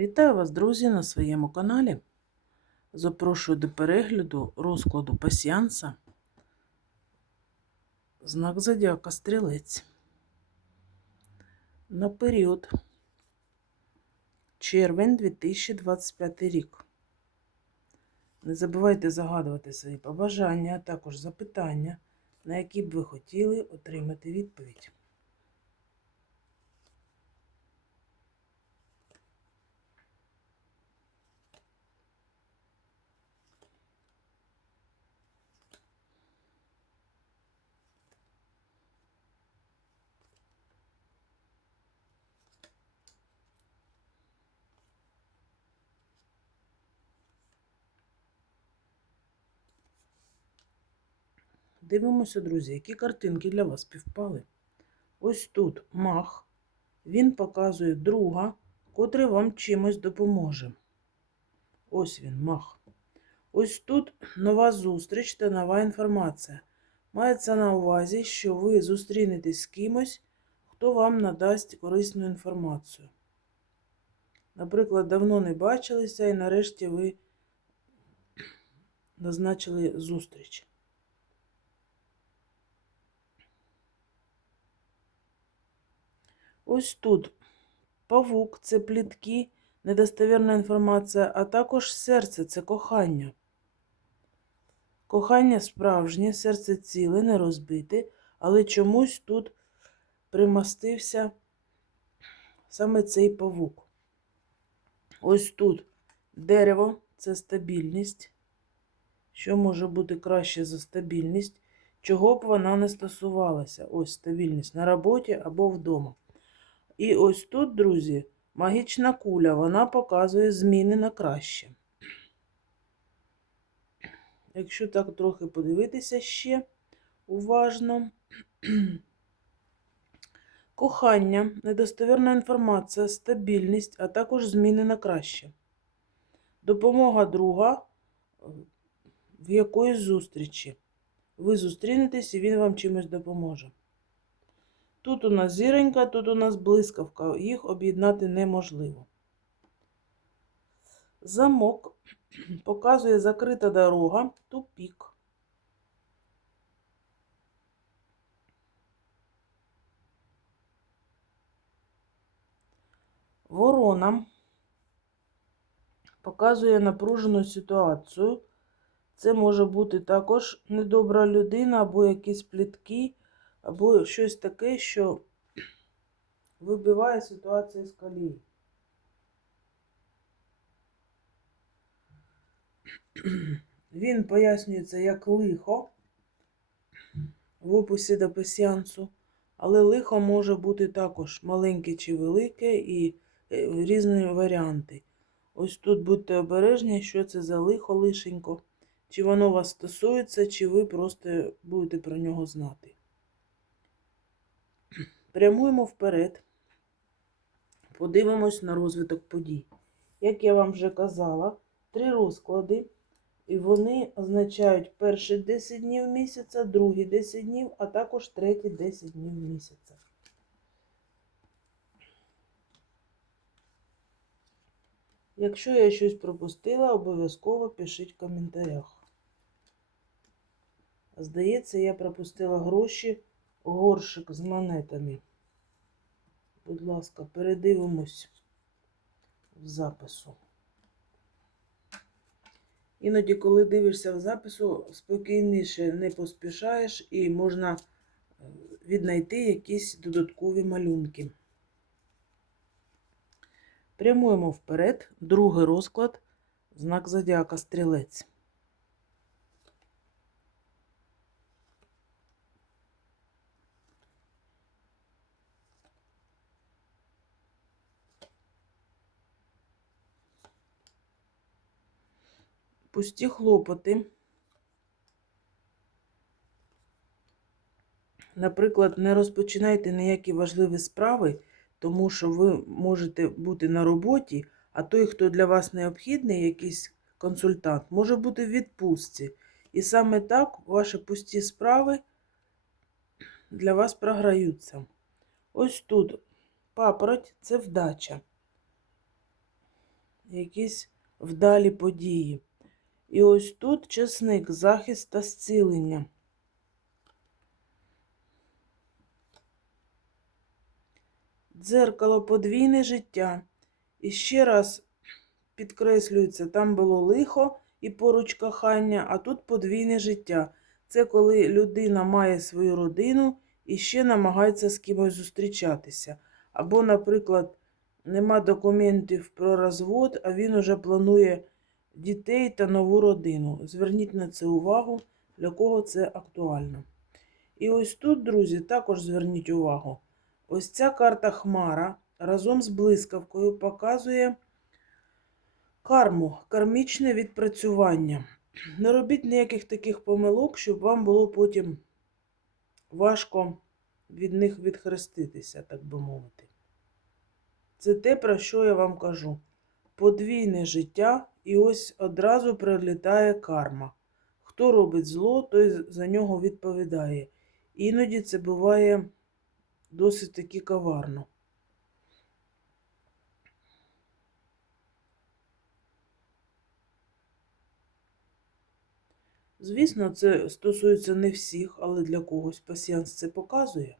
Вітаю вас, друзі, на своєму каналі. Запрошую до перегляду розкладу пасіанса. Знак Зодіака Стрілець. На період червень 2025 рік. Не забувайте загадувати свої побажання, а також запитання, на які б ви хотіли отримати відповідь. Дивимося, друзі, які картинки для вас співпали. Ось тут мах. Він показує друга, котрий вам чимось допоможе. Ось він, мах. Ось тут нова зустріч та нова інформація. Мається на увазі, що ви зустрінетесь з кимось, хто вам надасть корисну інформацію. Наприклад, давно не бачилися, і нарешті ви назначили зустріч. Ось тут павук це плітки, недостовірна інформація, а також серце це кохання. Кохання справжнє, серце ціле, не розбите, але чомусь тут примастився саме цей павук. Ось тут дерево це стабільність. Що може бути краще за стабільність? Чого б вона не стосувалася? Ось стабільність на роботі або вдома. І ось тут, друзі, магічна куля, вона показує зміни на краще. Якщо так трохи подивитися ще уважно. Кохання, недостовірна інформація, стабільність, а також зміни на краще. Допомога друга в якоїсь зустрічі. Ви зустрінетесь і він вам чимось допоможе. Тут у нас зіронька, тут у нас блискавка, їх об'єднати неможливо. Замок показує закрита дорога, тупік. Ворона показує напружену ситуацію. Це може бути також недобра людина або якісь плітки або щось таке, що вибиває ситуацію з колії. Він пояснюється як лихо в описі до пасіансу, але лихо може бути також маленьке чи велике і е, різні варіанти. Ось тут будьте обережні, що це за лихо лишенько, чи воно вас стосується, чи ви просто будете про нього знати. Прямуємо вперед, подивимось на розвиток подій. Як я вам вже казала, три розклади, і вони означають перші 10 днів місяця, другі 10 днів, а також треті 10 днів місяця. Якщо я щось пропустила, обов'язково пишіть в коментарях. Здається, я пропустила гроші горшик з монетами. Будь ласка, передивимось в запису. Іноді, коли дивишся в запису, спокійніше не поспішаєш і можна е, віднайти якісь додаткові малюнки. Прямуємо вперед, другий розклад, знак зодіака стрілець. Пусті хлопоти. Наприклад, не розпочинайте ніякі важливі справи, тому що ви можете бути на роботі, а той, хто для вас необхідний, якийсь консультант, може бути в відпустці. І саме так ваші пусті справи для вас програються. Ось тут папороть це вдача. якісь вдалі події. І ось тут чесник, захист та зцілення. Дзеркало подвійне життя. І ще раз підкреслюється, там було лихо і поруч кохання, а тут подвійне життя. Це коли людина має свою родину і ще намагається з кимось зустрічатися. Або, наприклад, нема документів про розвод, а він уже планує дітей та нову родину. Зверніть на це увагу, для кого це актуально. І ось тут, друзі, також зверніть увагу. Ось ця карта Хмара разом з блискавкою показує карму, кармічне відпрацювання. Не робіть ніяких таких помилок, щоб вам було потім важко від них відхреститися, так би мовити. Це те, про що я вам кажу. Подвійне життя, і ось одразу прилітає карма. Хто робить зло, той за нього відповідає. Іноді це буває досить таки коварно. Звісно, це стосується не всіх, але для когось пасіянс це показує.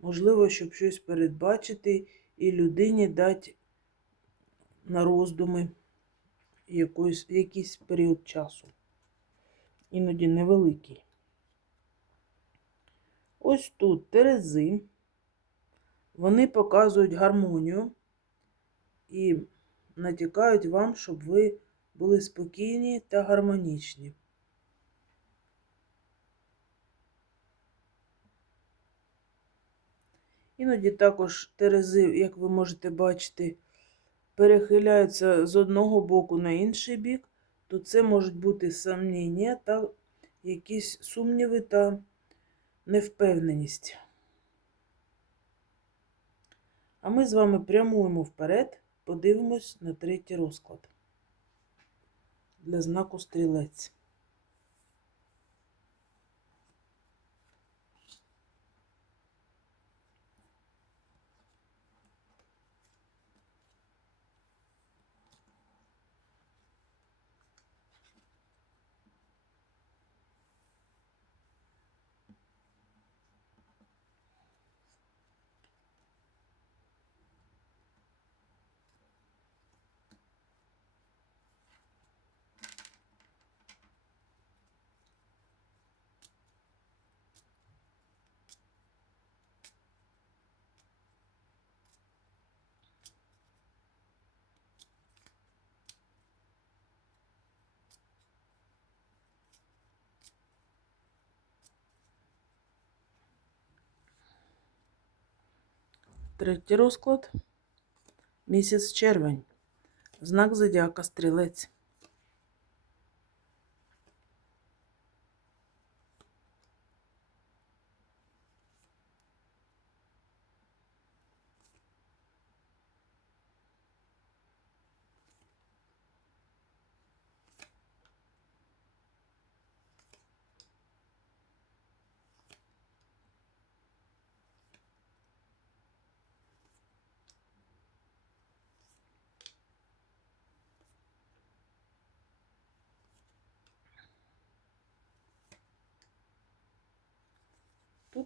Можливо, щоб щось передбачити і людині дати на роздуми якийсь, якийсь період часу. Іноді невеликий. Ось тут терези. Вони показують гармонію і натякають вам, щоб ви були спокійні та гармонічні. Іноді також терези, як ви можете бачити, перехиляються з одного боку на інший бік, то це можуть бути сумніння та якісь сумніви та невпевненість. А ми з вами прямуємо вперед, подивимось на третій розклад для знаку стрілець. Третій розклад. Місяць червень. Знак зодіака стрілець.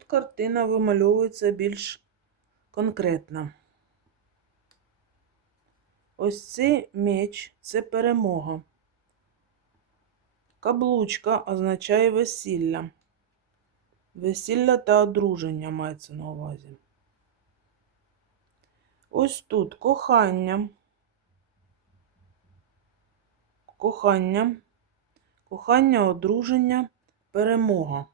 Картина вимальовується більш конкретно. Ось цей меч це перемога. Каблучка означає весілля. Весілля та одруження мається на увазі. Ось тут кохання. Кохання, кохання, одруження, перемога.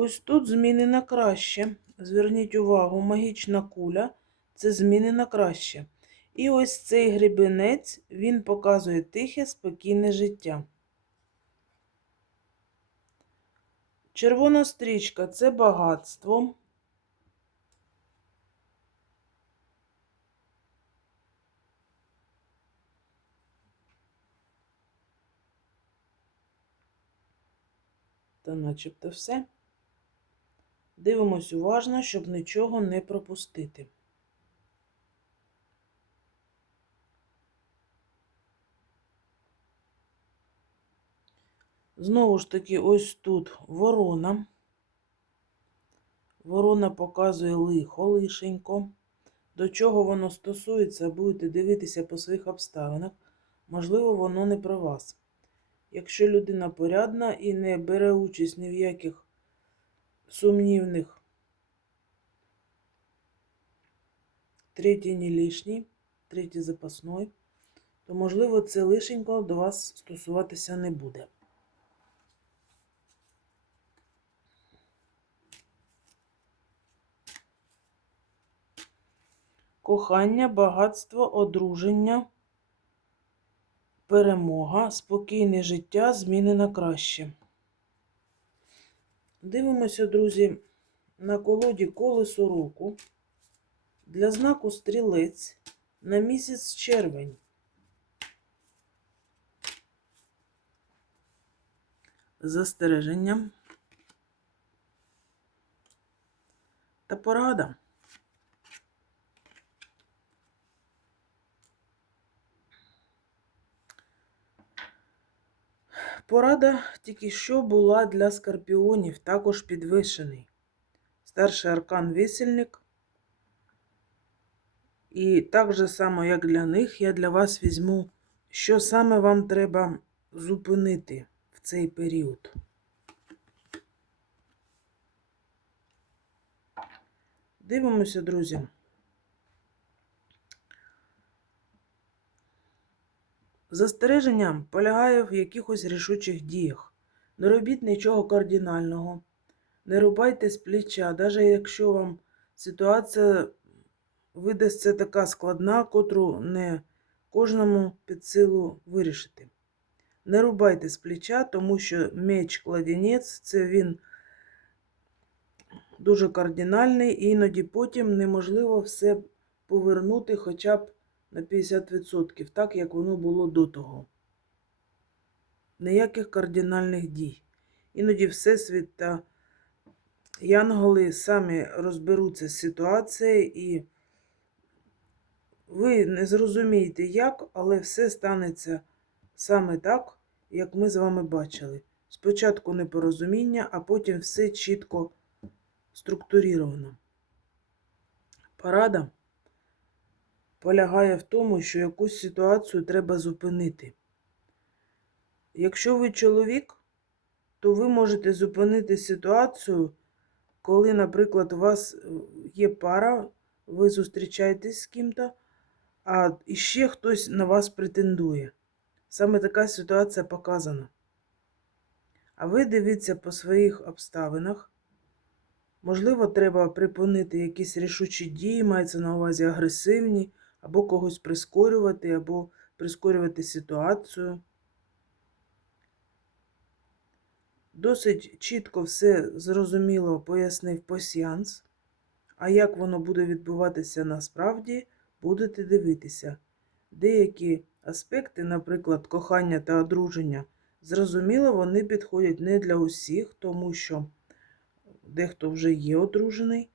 Ось тут зміни на краще. Зверніть увагу, магічна куля це зміни на краще. І ось цей гребенець, він показує тихе, спокійне життя. Червона стрічка це багатство. начебто, начебто все. Дивимось уважно, щоб нічого не пропустити. Знову ж таки, ось тут ворона. Ворона показує лихо лишенько. До чого воно стосується, будете дивитися по своїх обставинах. Можливо, воно не про вас. Якщо людина порядна і не бере участь ні в яких сумнівних, третій не лишній, третій запасной, то, можливо, це лишенько до вас стосуватися не буде. Кохання, багатство, одруження, перемога, спокійне життя, зміни на краще. Дивимося, друзі, на колоді колесо року для знаку стрілець на місяць червень. Застереження та порада. Порада тільки що була для скорпіонів, також підвищений. Старший аркан вісельник. І так же само, як для них, я для вас візьму, що саме вам треба зупинити в цей період. Дивимося, друзі. Застереження полягає в якихось рішучих діях. Не робіть нічого кардинального. Не рубайте з плеча, навіть якщо вам ситуація видасться така складна, котру не кожному під силу вирішити. Не рубайте з плеча, тому що меч кладінець це він дуже кардинальний, і іноді потім неможливо все повернути хоча б на 50%, так як воно було до того. Ніяких кардинальних дій. Іноді Всесвіт та янголи самі розберуться з ситуацією, і ви не зрозумієте як, але все станеться саме так, як ми з вами бачили. Спочатку непорозуміння, а потім все чітко структурировано. Порада полягає в тому, що якусь ситуацію треба зупинити. Якщо ви чоловік, то ви можете зупинити ситуацію, коли, наприклад, у вас є пара, ви зустрічаєтесь з ким-то, а іще хтось на вас претендує. Саме така ситуація показана. А ви дивіться по своїх обставинах. Можливо, треба припинити якісь рішучі дії, мається на увазі агресивні, або когось прискорювати, або прискорювати ситуацію. Досить чітко все зрозуміло пояснив пасіанс. А як воно буде відбуватися насправді, будете дивитися. Деякі аспекти, наприклад, кохання та одруження, зрозуміло, вони підходять не для усіх, тому що дехто вже є одружений,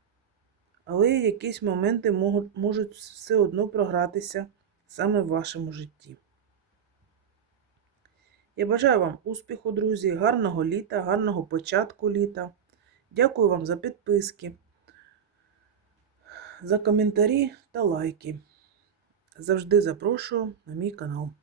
але якісь моменти можуть все одно програтися саме в вашому житті. Я бажаю вам успіху, друзі, гарного літа, гарного початку літа. Дякую вам за підписки, за коментарі та лайки. Завжди запрошую на мій канал.